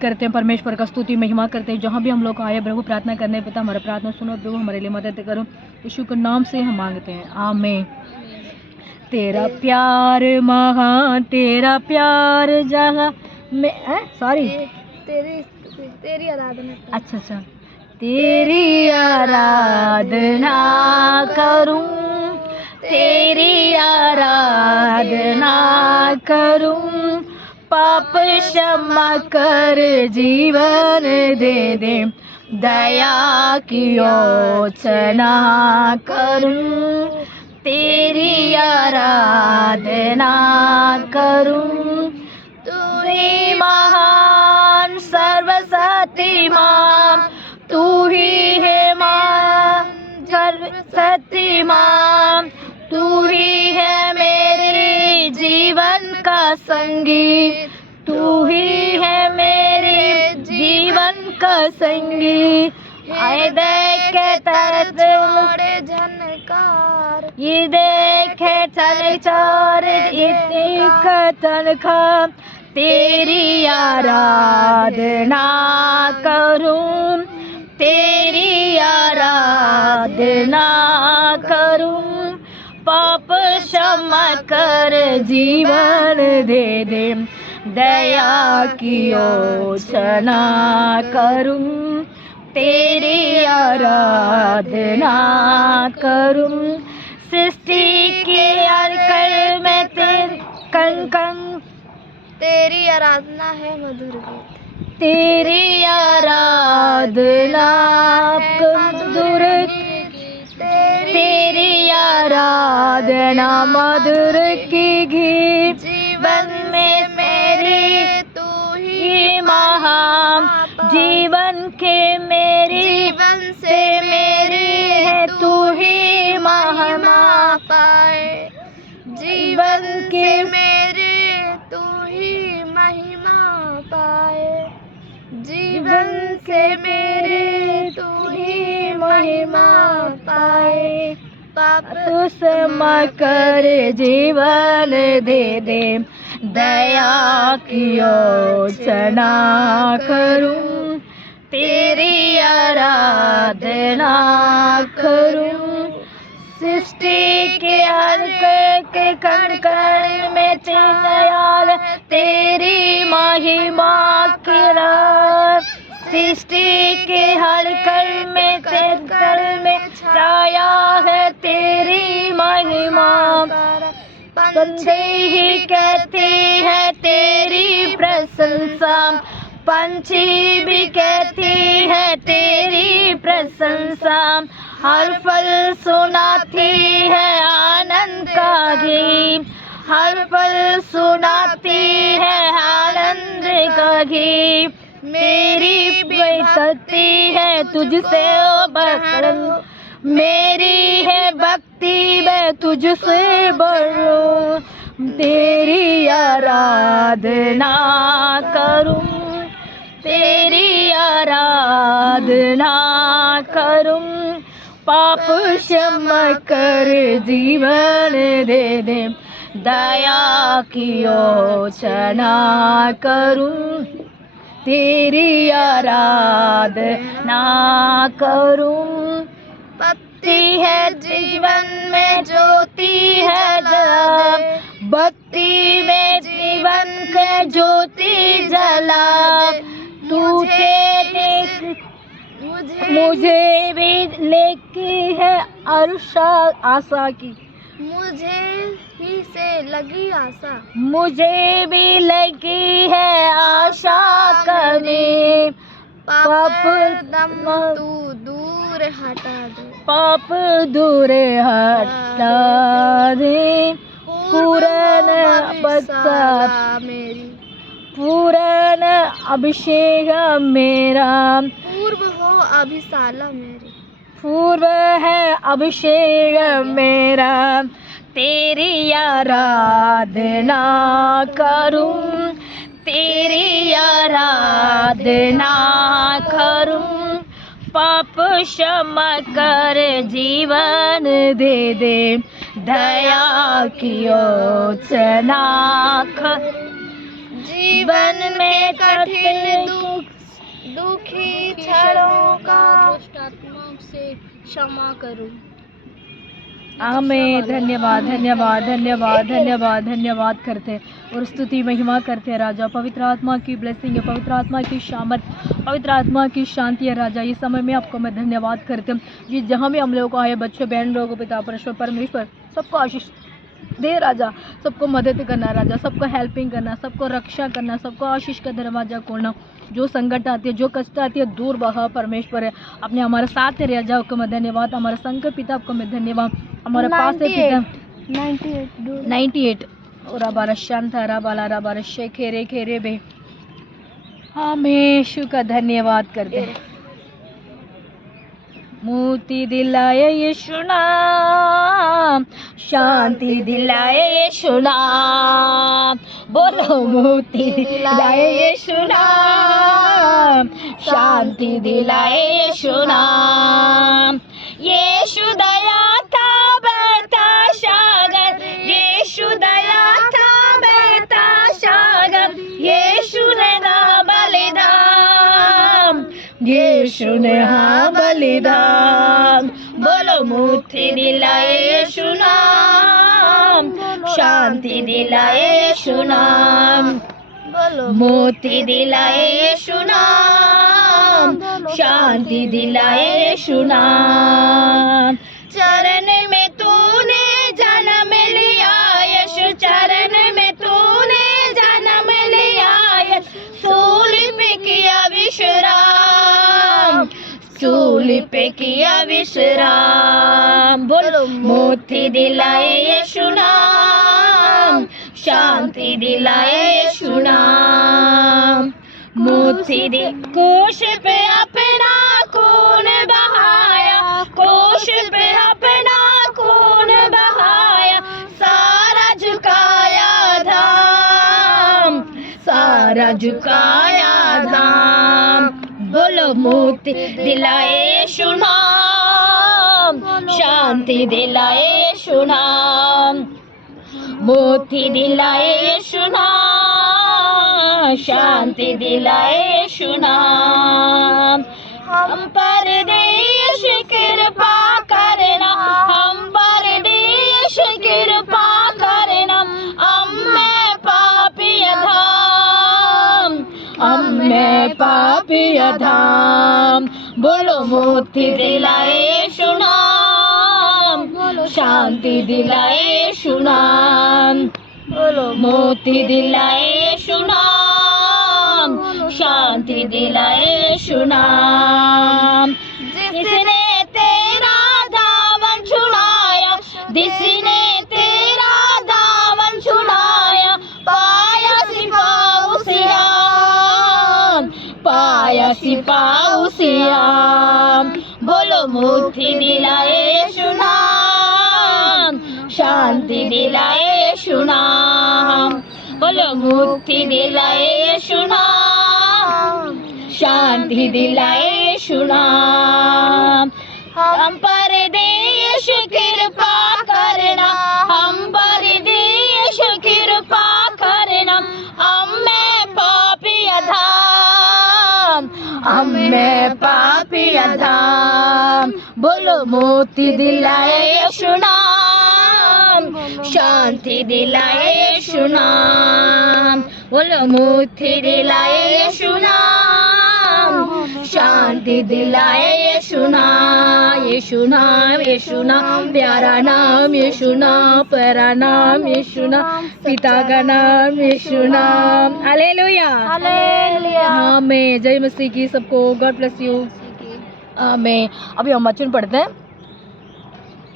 करते हैं, परमेश्वर का स्तुति महिमा करते हैं। जहाँ भी हम लोग आए प्रभु प्रार्थना करने, पिता हमारा प्रार्थना सुनो प्रभु, हमारे लिए मदद करो, यीशु के नाम से हम मांगते हैं, आमीन। तेरा प्यार महान, तेरा प्यार जहाँ में सॉरी तेरी आराधना। अच्छा तेरी आराधना करूं, तेरी आराधना करूं, पाप क्षमा कर जीवन दे दे, दया की योचना करूं, तेरी आराधना करूं। तू ही महान सर्वशक्तिमान, तू ही है मान सर्वशक्तिमान, तू ही है मेरे जीवन का संगी, तू ही है मेरे जीवन का संगी। आए देखे छोड़े झनकार, ये देखे चले चोरे इतनी तनखा, तेरी आराधना करूं, तेरी आराधना करूं, पाप क्षमा कर जीवन दे दे, दया की योचना करूं, तेरी आराधना करूं। सृष्टि के अर्कल में कण कण तेरी आराधना है मधुर गीत, तेरी आराधना मधुर, तेरी आराधना मधुर की गीत। जीवन में मेरी तू ही महान, जीवन के मेरी जीवन से मेरी है तू ही महिमा पाए, जीवन के मेरे तू ही महिमा पाए, जीवन से मेरे तू ही महिमा पाए। पाप क्षमा कर जीवन दे दे, दया की योचना करूं, तेरी आराधना करूं। सृष्टि के हर के कण कण में चिन्ह तेरी महिमा की रात, सृष्टि के हर कण में छाया है तेरी महिमा। पंछी ही कहते हैं तेरी प्रशंसा, पंछी भी कहती है तेरी प्रशंसा, हर फल सुनाती है आनंद का गीत, हर फल सुनाती है आनंद का गीत। मेरी भक्ति है तुझसे बढ़, मेरी है भक्ति मैं तुझसे बढ़ूं, तेरी आराधना करूं, तेरी आराधना करूं, पाप क्षमा कर जीवन दे दे, दया की योचना करूं, तेरी आराधना करूं। भक्ति है जीवन में ज्योति है जब, भक्ति में जीवन के ज्योति जला, मुझे भी लेके है आशा की, मुझे ही से लगी आशा, मुझे भी लगी है आशा कमी। पाप दम तू दूर हटा दे, पाप दूर हटा दे, पूरन बच्चा मेरी, पूरन अभिषेक मेरा, पूर्व हो अभिशाला मेरी, पूर्व है अभिषेक मेरा, तेरी आराधना करूं, तेरी आराधना करूं, पाप क्षमा कर जीवन दे दे, दया की योजना। जीवन में कठिन दुख क्षमा करो। आमीन। धन्यवाद धन्यवाद धन्यवाद धन्यवाद धन्यवाद करते हैं और स्तुति महिमा करते हैं राजा। पवित्र आत्मा की ब्लेसिंग है, पवित्र आत्मा की शामत, पवित्र आत्मा की शांति है राजा। इस समय में आपको मैं धन्यवाद करते हूँ जी, जहाँ भी हम लोग आए, बच्चे बहन लोगों, पिता परमेश्वर परमेश्वर सबको आशीष दे राजा, सबको मदद करना राजा, सबको हेल्पिंग करना, सबको रक्षा करना, सबको आशीष का दरवाजा खोलना। जो संकट आती है, जो कष्ट आती है, दूर बहा परमेश्वर है अपने हमारे साथ है राजा। आपको मैं धन्यवाद। हमारा संकट पिता आपको मैं धन्यवाद। हमारे पास है पिता 98 और अबारा शांता राबाला राबारा शेखेरे खेरे बे। हमें यीशु का धन्यवाद करते हैं। मुक्ति दिलाए यीशु नाम, शांति दिलाए यीशु नाम। बोलो मुक्ति दिलाए यीशु नाम, शांति दिलाए यीशु नाम। यीशु दया था बहता सागर, यीशु दया था बहता सागर, यीशु ने ना बलिदान, यीशु ने हाँ बलिदान। बोलो मुक्ति दिलाए यीशु नाम, शांति दिलाए यीशु नाम। बोलो मुक्ति दिलाए यीशु नाम, शांति दिलाए यीशु नाम। चरण में तूने जन्म लिया यीशु, चरण में तूने जन्म लिया, सूली पे किया विश्राम, सूली पे किया विश्राम। बोलो मुक्ति दिलाए यीशु नाम, शांति दिलाए यीशु नाम। मुक्ति दे क्रूस पे अपना खून बहाया, क्रूस पे अपना खून बहाया, सारा झुकाया धाम, सारा झुकाया धाम। बोलो मुक्ति दिलाए यीशु नाम, शांति दिलाए यीशु नाम। मुक्ति दिलाए यीशु नाम, शांति दिलाए यीशु नाम। हम पर देश कृपा करना, हम पर देश कृपा करना, हम में पापी अधम, हम में पापी अधम। बोलो मुक्ति दिलाए यीशु नाम, शांति दिलाए यीशु नाम। बोलो मुक्ति दिलाए यीशु नाम, शांति दिलाए यीशु नाम। जिसने तेरा दामन छुड़ाया, जिसने तेरा दामन छुड़ाया, पाया सिपाहू सियाम, पाया सिपाहू सियाम। बोलो मुक्ति दिलाए यीशु नाम, शांति दिलाए यीशु नाम। बोलो मुक्ति दिलाए यीशु नाम, शांति दिलाए यीशु नाम। हम पर देश कृपा करना, हम पर देश कृपा करना, हम में पापी अधम, हम में पापी अधम। बोलो मुक्ति दिलाए यीशु नाम, शांति दिलाए यीशु नाम। बोलो मुक्ति दिलाए यीशु नाम, शांति दिलाए यीशु नाम। यीशु नाम, यीशु नाम, प्यारा नाम यीशु नाम, प्यारा नाम यीशु नाम, पिता का नाम यीशु नाम। Hallelujah hallelujah. आमीन। जय मसीह की सबको। God bless you. आमीन। अभी हम वचन पढ़ते हैं।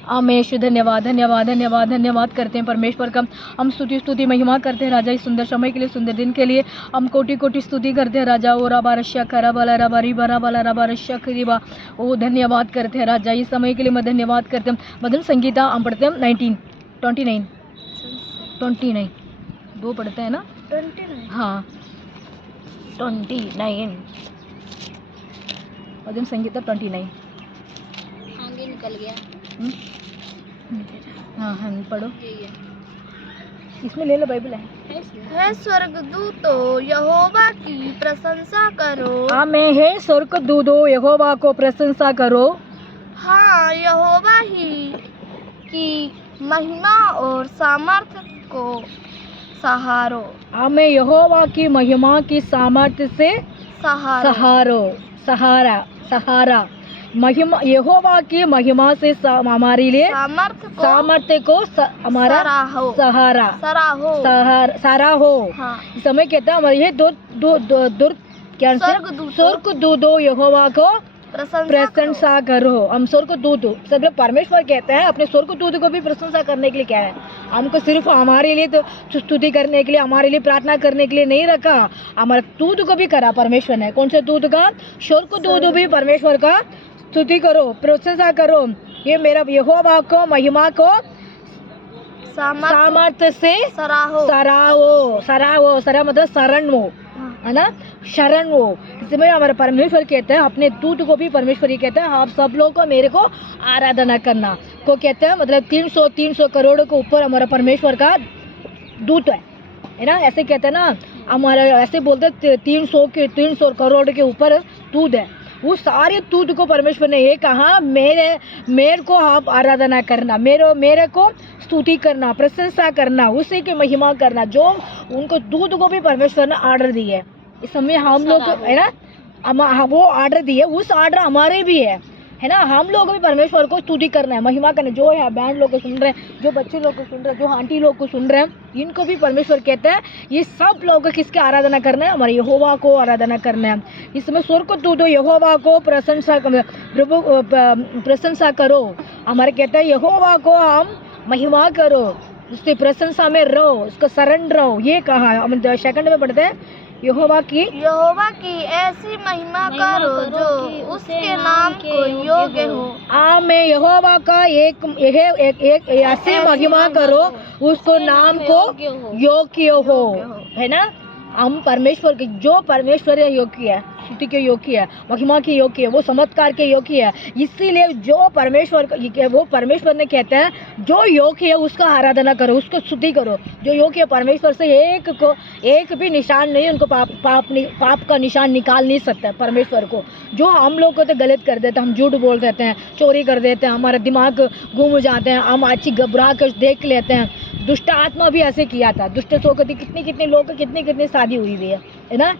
आमीन। यीशु धन्यवाद धन्यवाद धन्यवाद धन्यवाद करते हैं परमेश्वर का। हम स्तुति महिमा करते हैं राजा, इस सुंदर समय के लिए, सुंदर दिन के लिए हम कोटि कोटि स्तुति करते हैं राजा। ओ राबारश्या खरा बाला राबारी बरा बाला राबारश्या खरीबा। ओ धन्यवाद करते हैं राजा, इस समय के लिए मैं धन्यवाद करते हैं। मधुर संगीता हम पढ़ते हैं 29 दो पढ़ते हैं ना। 29 हाँ 29 मधुर संगीता 29। आगे निकल गया। हाँ हाँ पढ़ो, इसमें ले लो, बाइबल है। हे स्वर्गदूतों यहोवा की प्रशंसा करो। आमीन। हे स्वर्गदूतों यहोवा को प्रशंसा करो। हाँ, यहोवा ही की महिमा और सामर्थ्य को सहारो। हमें यहोवा की महिमा की सामर्थ्य से सहारो। सहारा महिमा, यहोवा की महिमा से हमारे लिए सामर्थ्य को हमारा सहारा हो। हाँ। इस समय कहता है हमारे ये स्वर्गदूतों यहोवा को प्रशंसा करो। हम स्वर्गदूत सब लोग परमेश्वर कहते हैं, अपने स्वर्गदूत को भी प्रशंसा करने के लिए क्या है, हमको सिर्फ हमारे लिए तो स्तुति करने के लिए, हमारे लिए प्रार्थना करने के लिए नहीं रखा, हमारे दूत को भी करा परमेश्वर ने। कौन से दूत का? स्वर्गदूत भी परमेश्वर का स्तुति करो, प्रशंसा करो। ये मेरा यहोवा को महिमा को सामर्थ्य से सराहो। सरा मतलब शरण हो, है ना, शरण हो। इसमें हमारा परमेश्वर कहते हैं, अपने दूत को भी परमेश्वर ही कहते हैं, आप सब लोग को मेरे को आराधना करना को कहते हैं। मतलब 300 करोड़ के ऊपर हमारा परमेश्वर का दूत है ना, ऐसे कहते हैं ना, हमारा ऐसे बोलते 300 करोड़ के ऊपर दूत है। वो सारे दूत को परमेश्वर ने ये कहा, मेरे को आप आराधना करना, मेरे को स्तुति करना, प्रशंसा करना, उसी की महिमा करना। जो उनको दूत को भी परमेश्वर ने ऑर्डर दी है। इस समय हम लोग है ना, वो ऑर्डर दिए, उस ऑर्डर हमारे भी है ना। हम लोग भी परमेश्वर को स्तुति करना है, महिमा करना। जो है बैंड लोग को सुन रहे हैं, जो बच्चे लोग को सुन रहे हैं, जो आंटी लोग को सुन रहे हैं, इनको भी परमेश्वर कहते हैं ये सब लोग को किसके आराधना करना है? हमारे यहोवा को आराधना करना है। इस समय स्वर्गदूत यहोवा को प्रशंसा करो। हमारे कहते हैं यहोवा को हम महिमा करो, उसकी प्रशंसा में रहो, उसको शरण रहो। ये कहा है। हम सेकंड में पढ़ते हैं, यहोवा की ऐसी महिमा करो जो उसके नाम को योग्य हो। आमें यहोवा का एक ऐसी महिमा करो उसको नाम को योग्य हो, है ना। हम परमेश्वर के, जो परमेश्वर योग्य है, स्तुति के योग्य है, महिमा के योग्य है, वो चमत्कार के योग्य है। इसीलिए जो परमेश्वर, वो परमेश्वर ने कहते हैं जो योग्य है उसका आराधना करो, उसको स्तुति करो। जो योग्य है परमेश्वर से एक भी निशान नहीं, उनको पाप का निशान निकाल नहीं सकता परमेश्वर को। जो हम लोग को तो गलत कर देते हैं, हम झूठ बोल देते हैं, चोरी कर देते हैं, हमारा दिमाग घूम जाते हैं, हम अच्छी घबरा कर देख लेते हैं। दुष्ट आत्मा भी ऐसे किया था। दुष्ट सोचती कितनी लोग कितनी शादी हुई हुई है ना।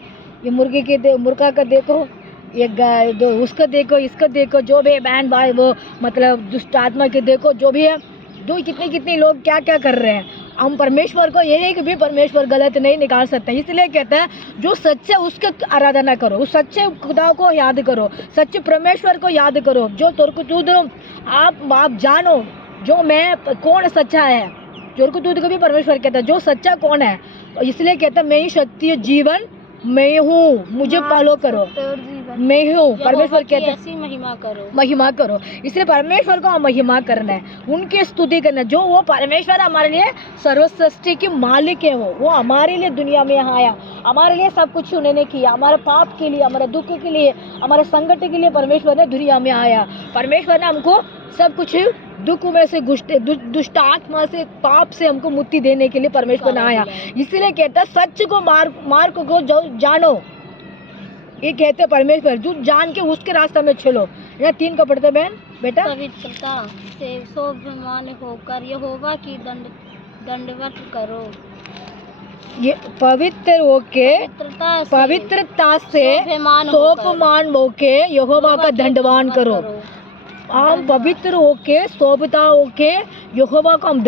ये मुर्गा का देखो, ये गाय दो, उसको देखो, इसको देखो, जो भी बैंड भाई वो मतलब दुष्ट आत्मा के देखो, जो भी है, जो कितनी लोग क्या कर रहे हैं। हम परमेश्वर को एक भी परमेश्वर गलत नहीं निकाल सकते। इसलिए कहते हैं जो सच्चे उसके आराधना करो, उस सच्चे खुदा को याद करो, सच्चे परमेश्वर को याद करो। जो स्वर्गदूत आप जानो जो मैं कौन सच्चा है। स्वर्गदूत को भी परमेश्वर कहता है जो सच्चा कौन है। इसलिए कहता है मैं ही सत्य जीवन मैं हूँ, मुझे फॉलो करो, मैं हूँ। परमेश्वर कहते हैं महिमा करो। इसलिए परमेश्वर को महिमा करना है, उनकी स्तुति करना है। जो वो परमेश्वर हमारे लिए सर्वसृष्टि की मालिक है, वो हमारे लिए दुनिया में आया, हमारे लिए सब कुछ उन्होंने किया, हमारे पाप के लिए, हमारे दुख के लिए, हमारे संकट के लिए परमेश्वर ने दुनिया में आया। परमेश्वर ने हमको सब कुछ दुख में से दुष्ट आत्मा से, पाप से हमको मुक्ति देने के लिए परमेश्वर ने आया। इसलिए कहता है सच को मार्ग को जानो। ये कहते परमेश्वर जो जान के उसके रास्ता में चलो। 3 को पढ़ते बहन बेटा। पवित्रता से शोभमान होकर यहोवा की दंडवत करो। ये पवित्रता से शोभमान होके यहोवा का दंडवान करो। हम पवित्र होके, शोभता होके यहोवा को हम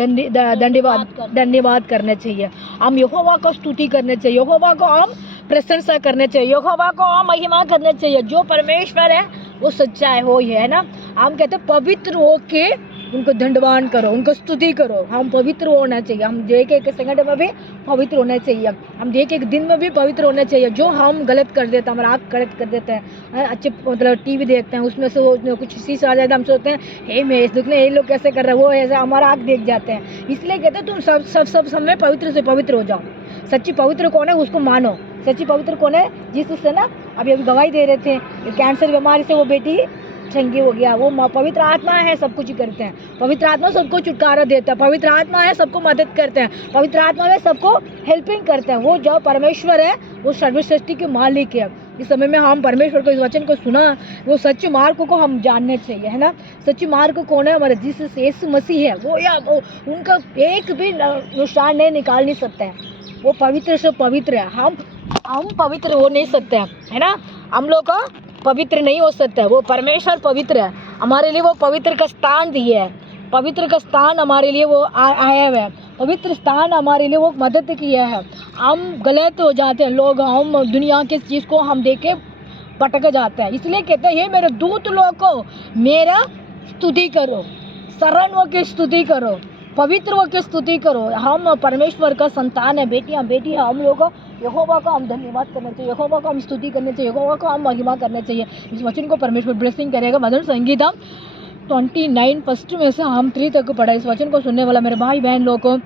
धन्यवाद करना चाहिए। हम यहोवा को स्तुति करना चाहिए, यहोवा को हम प्रशंसा करना चाहिए, यहोवा को हम महिमा करना चाहिए। जो परमेश्वर है वो सच्चा है, वो ही है ना। हम कहते हैं पवित्र होके उनको धन्यवाद करो, उनको स्तुति करो। हम पवित्र होना चाहिए। हम एक सेकंड में भी पवित्र होना चाहिए। हम एक दिन में भी पवित्र होना चाहिए। जो हम गलत कर देते हैं, हमारा आँख गलत कर देते हैं, अच्छे मतलब टीवी देखते हैं, उसमें से वो कुछ चीज़ आ जाता है, हम सोचते हैं हे मैं इस दुख ने ये लोग कैसे कर रहे हैं, वो ऐसा हमारा आँख देख जाते हैं। इसलिए कहते हैं तुम सब में पवित्र से पवित्र हो जाओ। सच्ची पवित्र कौन है उसको मानो। सच्ची पवित्र कौन है? जिससे ना अभी गवाही दे रहे थे, कैंसर बीमारी से वो बेटी ठंगी हो गया, वो पवित्र आत्मा है, सब कुछ करते हैं। पवित्र आत्मा सबको छुटकारा देता है, पवित्र आत्मा है सबको मदद करते हैं, पवित्र आत्मा में सबको हेल्पिंग करते हैं। वो जो परमेश्वर है वो सर्वसृष्टि के मालिक है। इस समय में हम परमेश्वर को इस वचन को सुना, वो सच्च मार्ग को हम जानने चाहिए, है ना। सच्च मार्ग कौन है? हमारे जीसस यीशु मसीह है। वो या उनका एक भी नुकसान नहीं निकाल नहीं सकते हैं। वो पवित्र से पवित्र है। हम पवित्र हो नहीं सकते हैं, है ना। हम लोग पवित्र नहीं हो सकते। वो परमेश्वर पवित्र है, हमारे लिए वो पवित्र का स्थान दिए है। पवित्र का स्थान हमारे लिए वो आया हुआ है, पवित्र स्थान हमारे लिए वो मदद किया है। हम गलत हो जाते हैं लोग, हम दुनिया के चीज़ को हम देख के भटक जाते हैं। इसलिए कहते हैं ये मेरे दूत लोग को मेरा स्तुति करो, शरण हो के स्तुति करो, पवित्र हो के स्तुति करो। हम परमेश्वर का संतान है, बेटियां हम लोग यहोवा का हम धन्यवाद करना चाहिए, यहोवा का हम स्तुति करना चाहिए, यहोवा का हम महिमा करना चाहिए। इस वचन को परमेश्वर ब्लेसिंग करेगा। भजन संगीतम 29 फर्स्ट में से हम 3 तक पढ़ा। इस वचन को सुनने वाला मेरे भाई बहन लोग को,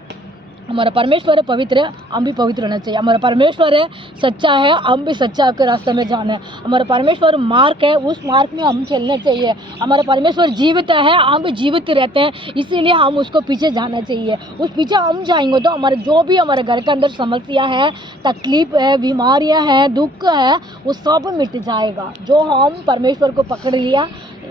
हमारा परमेश्वर है पवित्र है, हम भी पवित्र होना चाहिए। हमारा परमेश्वर है सच्चा है, हम भी सच्चा के रास्ते में जाना है। हमारा परमेश्वर मार्ग है, उस मार्ग में हम चलना चाहिए। हमारा परमेश्वर जीवित है, हम भी जीवित रहते हैं, इसीलिए हम उसको पीछे जाना चाहिए। उस पीछे हम जाएंगे तो हमारे जो भी हमारे घर के अंदर समस्या है, तकलीफ है, बीमारियां हैं, दुख है, वो सब मिट जाएगा। जो हम परमेश्वर को पकड़ लिया,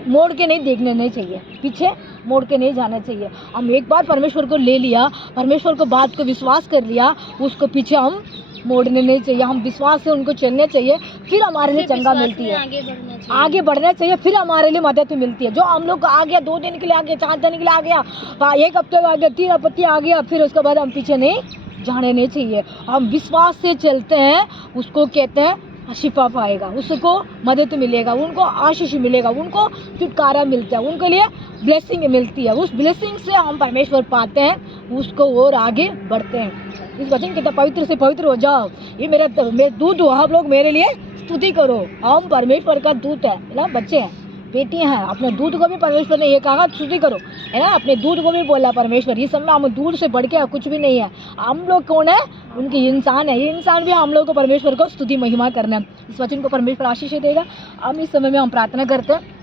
मोड़ के नहीं देखने नहीं चाहिए, पीछे मोड़ के नहीं जाना चाहिए। हम एक बार परमेश्वर को ले लिया, परमेश्वर को बात को विश्वास कर लिया, उसको पीछे हम मोड़ने नहीं चाहिए। हम विश्वास से उनको चलने चाहिए, फिर हमारे लिए चंगा मिलती है, आगे बढ़ना चाहिए, फिर हमारे लिए मदद मिलती है। जो हम लोग आ गया 2 दिन के लिए आ गया, 4 दिन के लिए आ गया, 1 हफ्ते आ गया, 3 हफ्ते आ गया, फिर उसके बाद हम पीछे नहीं जाने नहीं चाहिए। हम विश्वास से चलते हैं, उसको कहते हैं शिफा पाएगा, उसको मदद मिलेगा, उनको आशीष मिलेगा, उनको छुटकारा मिलता है, उनके लिए ब्लेसिंग मिलती है। उस ब्लेसिंग से हम परमेश्वर पाते हैं, उसको और आगे बढ़ते हैं। इस वचन कहता पवित्र से पवित्र हो जाओ, ये मेरा दूत हो, आप लोग मेरे लिए स्तुति करो। हम परमेश्वर का दूत है ना, बच्चे हैं, बेटियां हैं। अपने दूध को भी परमेश्वर ने ये कहा स्तुति करो, है ना। अपने दूध को भी बोला परमेश्वर। ये सब में हम दूध से बढ़ के कुछ भी नहीं है। हम लोग कौन है? उनके इंसान है। ये इंसान भी हम लोग को परमेश्वर को स्तुति महिमा करना है। इस वचन को परमेश्वर आशीष देगा। हम इस समय में हम प्रार्थना करते हैं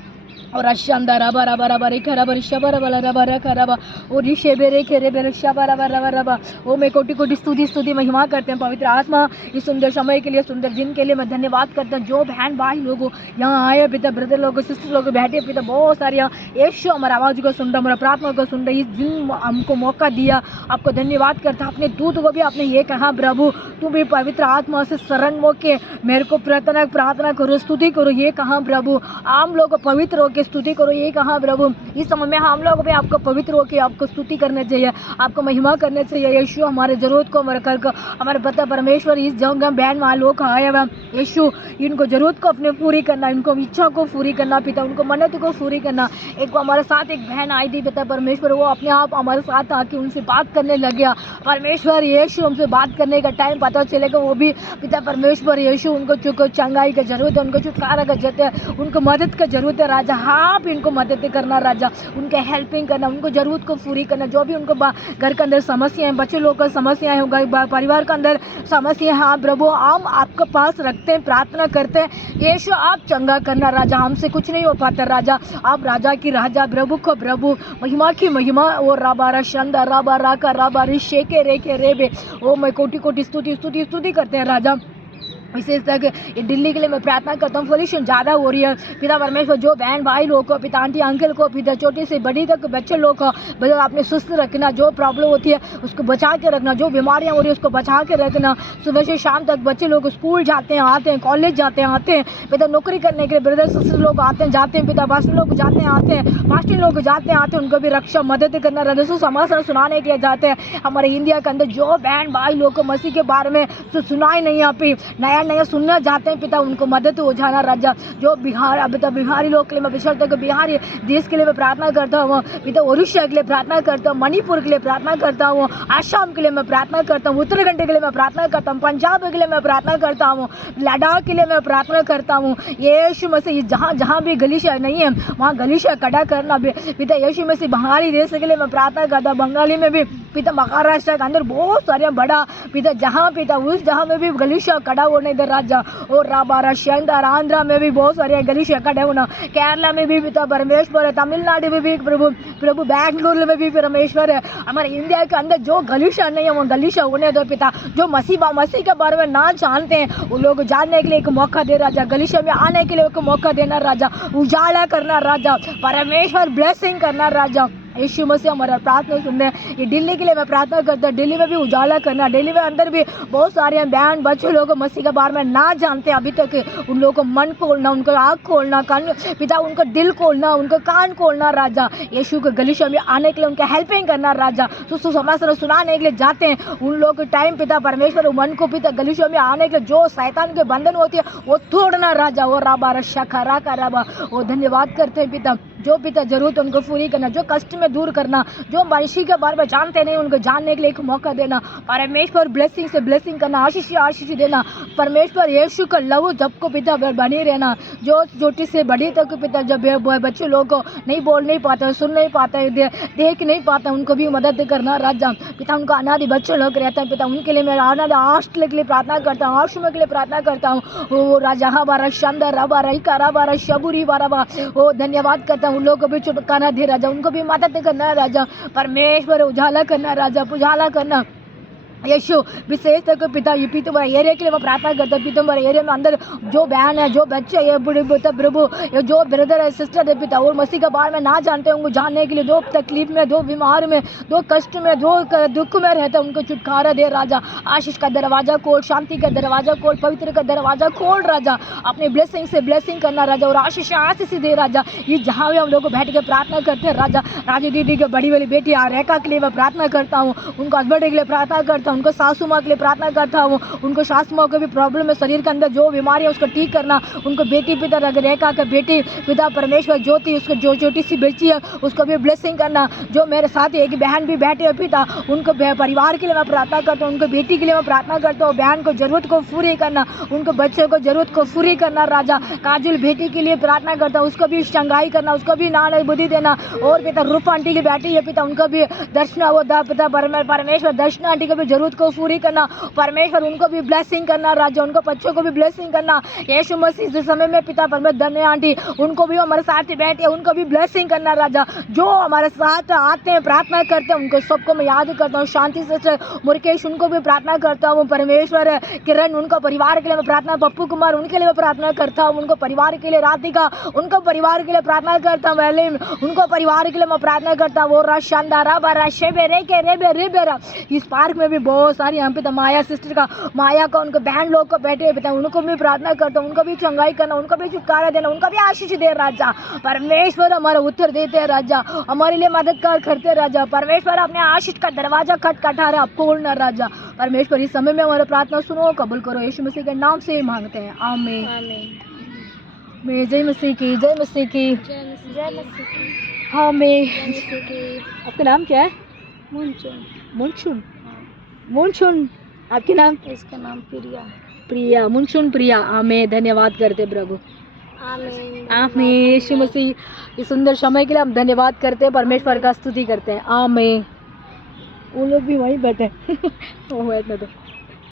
और अशंदा रबा रबा रबा रे खराबा ऋषभा रबा रबा रे खराबा और ऋषभे रे खेरे बे ऋषभा रबा रबा रबा। ओ मैं कोटि कोटि स्तुति महिमा करते हैं पवित्र आत्मा। इस सुंदर समय के लिए, सुंदर दिन के लिए मैं धन्यवाद करता हूँ। जो बहन भाई लोग यहाँ आए पिता, ब्रदर लोग, सिस्टर लोग बैठे पिता, बहुत सारे यहाँ यीशु हमारा आवाज़ को सुन रहा, हमारा प्रार्थना को सुन रही, इस दिन हमको मौका दिया, आपको धन्यवाद करता। अपने दूत को भी आपने ये कहा प्रभु तुम भी पवित्र आत्मा से शरण होके मेरे को प्रार्थना करो, स्तुति करो, ये कहा प्रभु। हम लोग पवित्र होकर स्तुति करो, ये कहा प्रभु। इस समय में हम लोग भी आपको पवित्र होकर आपको स्तुति करना चाहिए, आपको महिमा करना चाहिए। यीशु हमारे जरूरत को हमारे कर हमारे पता परमेश्वर इस जगह बहन वहाँ लोग आए हुए, यीशु इनको जरूरत को अपने पूरी करना, इनको इच्छा को पूरी करना पिता, उनको मन्नत को पूरी करना। एक हमारे साथ एक बहन आई थी पिता परमेश्वर, वो अपने आप हमारे साथ आके उनसे बात करने लग गया परमेश्वर। यीशु हमसे बात करने का टाइम पता चलेगा, वो भी पिता परमेश्वर यीशु उनको चंगाई का जरूरत है, उनको छुटकारा का जरूरत है, उनको मदद का जरूरत है राजा। आप इनको मदद करना राजा, उनके हेल्पिंग करना, उनको जरूरत को पूरी करना। जो भी उनको घर के अंदर समस्याएं, बच्चे लोग का समस्याएं होगा, परिवार के अंदर समस्या है, हाँ प्रभु हम आपके पास रखते हैं, प्रार्थना करते हैं यीशु आप चंगा करना राजा। हमसे कुछ नहीं हो पाता राजा, आप राजा की राजा, प्रभु को प्रभु, महिमा की महिमा। ओ राबारा शंदा राबा राका राबारी शेके रेके रेबे। ओ मैं कोटि कोटि स्तुति करते हैं राजा। विशेष तक ये दिल्ली के लिए मैं प्रार्थना करता हूँ, पोल्यूशन ज़्यादा हो रही है पिता परमेश्वर। जो बहन भाई लोग को, पिता आंटी अंकल को, पिता छोटे से बड़ी तक बच्चे लोग को आपने सुस्त रखना, जो प्रॉब्लम होती है उसको बचा के रखना, जो बीमारियाँ हो रही है उसको बचा के रखना। सुबह से शाम तक बच्चे लोग स्कूल जाते हैं, आते हैं, कॉलेज जाते हैं, आते हैं पिता, नौकरी करने के लिए ब्रदर सिस्टर लोग आते हैं, जाते हैं पिता, पास्टर लोग जाते हैं, आते हैं, पास्टर लोग जाते हैं, आते हैं, उनको भी रक्षा मदद करना, रजसु समाचार सुनाने के लिए जाते हैं। हमारे इंडिया के अंदर जो बहन भाई लोग को मसीह के बारे में सुनाई नहीं आती, नया सुनना चाहते हैं पिता, उनको मदद हो जाना राजा। जो बिहार पिता बिहारी लोग के लिए मैं विशेष तक बिहारी देश के लिए मैं प्रार्थना करता हूँ पिता, ओडिशा के लिए प्रार्थना करता हूँ, मणिपुर के लिए प्रार्थना करता हूँ, आसाम के लिए मैं प्रार्थना करता हूँ, उत्तराखंड के लिए मैं प्रार्थना करता हूँ, पंजाब के लिए मैं प्रार्थना करता हूँ, लद्दाख के लिए मैं प्रार्थना करता हूँ। यीशु मसीह जहाँ भी गलीशा नहीं है वहाँ गलीशा कड़ा करना पिता, यीशु मसीह बंगाली देश के लिए मैं प्रार्थना करता हूँ, बंगाली में भी पिता महाराष्ट्र के अंदर बहुत सारे बड़ा पिता जहाँ पिता उस जहाँ में भी गलीचा खड़ा होने इधर राजा और राबारा शंकर आंध्रा में भी बहुत सारे गलीचे खड़े होना, केरला में भी पिता परमेश्वर है, तमिलनाडु में भी प्रभु प्रभु बेंगलुरु में भी परमेश्वर है। हमारे इंडिया के अंदर जो गलीचा नहीं है वो गलीचा होने दो पिता। जो मसीह के बारे में ना जानते हैं उन लोग जानने के लिए एक मौका दे राजा, गलीचा में आने के लिए एक मौका देना राजा, उजाला करना राजा, परमेश्वर ब्लेसिंग करना राजा। यीशु मसीह हमारा प्रार्थना सुन रहे हैं। ये दिल्ली के लिए मैं प्रार्थना करता हूँ, दिल्ली में भी उजाला करना, दिल्ली में अंदर भी बहुत सारे बहन बच्चे लोग मसीह के बारे में ना जानते अभी तक, उन लोगों को मन खोलना, उनको आँख खोलना, कान पिता उनका दिल खोलना, उनका कान खोलना राजा, यीशु के गलीचा में आने के लिए उनका हेल्पिंग करना राजा। सुसमाचार सुनाने के लिए जाते हैं उन लोग के टाइम पिता परमेश्वर मन को पिता गलीचा में आने के लिए जो शैतान के बंधन होती है वो तोड़ना राजा। वो राबा रशा खरा का राबा, वो धन्यवाद करते हैं पिता, जो पिता जरूरत उनको पूरी करना, जो कष्ट में दूर करना, जो मसीह के बारे में जानते नहीं उनको जानने के लिए एक मौका देना, परमेश्वर ब्लेसिंग से ब्लेसिंग करना, आशीष देना, परमेश्वर यीशु का लव जब को पिता बनी रहना, जो छोटी से बड़ी तक पिता जब बच्चे लोग को नहीं बोल नहीं पाते, सुन नहीं पाते, देख नहीं पाते, उनको भी मदद करना राजा। पिता उनको अनादि बच्चे लोग रहते हैं पिता, उनके लिए मैं अनादि हॉस्टल के लिए प्रार्थना करता हूँ, आश्रम के लिए प्रार्थना करता हूँ। वो राजा हमारा शानदार रबा रही का रबा शबुरी बारबा, वो धन्यवाद करता हूँ। उन लोगों को भी छुटकारा दे राजा, उनको भी मदद करना राजा, परमेश्वर उजाला करना राजा, उजाला करना यीशु विशेष तक पिता। ये तुम्हारे एरिया के लिए मैं प्रार्थना करता हूँ, तुम्हारे एरिया में अंदर जो बहन है, जो बच्चे है, बड़े प्रभु जो ब्रदर है, सिस्टर है पिता, और मसीह के बारे में ना जानते उनको जानने के लिए, दो तकलीफ में, दो बीमार में, दो कष्ट में, दो दुख में रहते उनको छुटकारा दे राजा। आशीष का दरवाजा खोल, शांति का दरवाजा खोल, पवित्र का दरवाजा खोल राजा, अपने ब्लेसिंग से ब्लेसिंग करना राजा, और आशीष दे राजा। ये जहाँ भी हम लोग बैठ के प्रार्थना करते हैं राजा, राजी दीदी के बड़ी वाली बेटी रेखा के लिए मैं प्रार्थना करता हूँ, उनको हस्बैंड के लिए प्रार्थना करता हूँ, उनको सासू माँ के लिए प्रार्थना करता हूँ, उनको सासू माँ को भी प्रॉब्लम है, शरीर के अंदर जो बीमारी है उसको ठीक करना, उनको बेटी पिता रेखा का बेटी पिता परमेश्वर ज्योति उसको जो छोटी सी बेटी है उसको भी ब्लेसिंग करना। जो मेरे साथ एक बहन भी बैठी है पिता, उनको परिवार के लिए मैं प्रार्थना करता हूँ, उनको बेटी के लिए मैं प्रार्थना करता हूँ, बहन को जरूरत को पूरी करना, उनको बच्चे को जरूरत को पूरी करना राजा। काजुल बेटी के लिए प्रार्थना करता हूँ, उसको भी शंघाई करना, उसको भी नान बुद्धि देना, और पिता रूप आंटी की बेटी है पिता, उनको भी दर्शन वो पिता परमेश्वर दर्शन आंटी को भी जरूरत को पूरी करना, परमेश्वर उनको भी ब्लेसिंग करना राजा, उनको बच्चों को भी ब्लेसिंग करना। यीशु मसीह के समय में पिता परमेश्वर धन्य आंटी, उनको भी हमारे साथ बैठे, उनको भी ब्लेसिंग करना राजा। जो हमारे साथ आते हैं प्रार्थना करते हैं उनको सबको मैं याद करता हूँ। शांति से मुरकेश उनको भी प्रार्थना करता हूँ, परमेश्वर किरण उनको परिवार के लिए मैं प्रार्थना, पप्पू कुमार उनके लिए मैं प्रार्थना करता हूँ, उनको परिवार के लिए, राधिका उनको परिवार के लिए प्रार्थना करता हूँ, उनको परिवार के लिए मैं प्रार्थना करता हूँ। वो शानदार इस पार्क में भी बहुत सारी यहाँ पे तो माया सिस्टर का, माया का, उनको बहन लोग को बैठे पिता, उनको भी प्रार्थना करता हूँ, उनको भी चंगाई करना, उनको भी छुटकारा देना, उनको भी आशीष दे राजा। परमेश्वर हमारा उत्तर देते हैं राजा, हमारे लिए मददगार करते राजा। परमेश्वर अपने आशीष का दरवाजा खटखटा रहा, खोलना राजा। परमेश्वर इस समय में हमारा प्रार्थना सुनो, कबूल करो, यीशु मसीह के नाम से मांगते हैं, आमीन। जय मसीह की, जय मसीह की, जय मसीह की, आमीन। आपका नाम क्या है? मुनचुन। मुनचुन आपके नाम? इसका नाम प्रिया। प्रिया, मुनचुन प्रिया, आमीन। धन्यवाद करते प्रभु, आमीन। आमीन। यीशु मसीह इस सुंदर समय के लिए हम धन्यवाद करते हैं, परमेश्वर का स्तुति करते हैं, आमीन। वो लोग भी वहीं बैठे वो बैठने दो।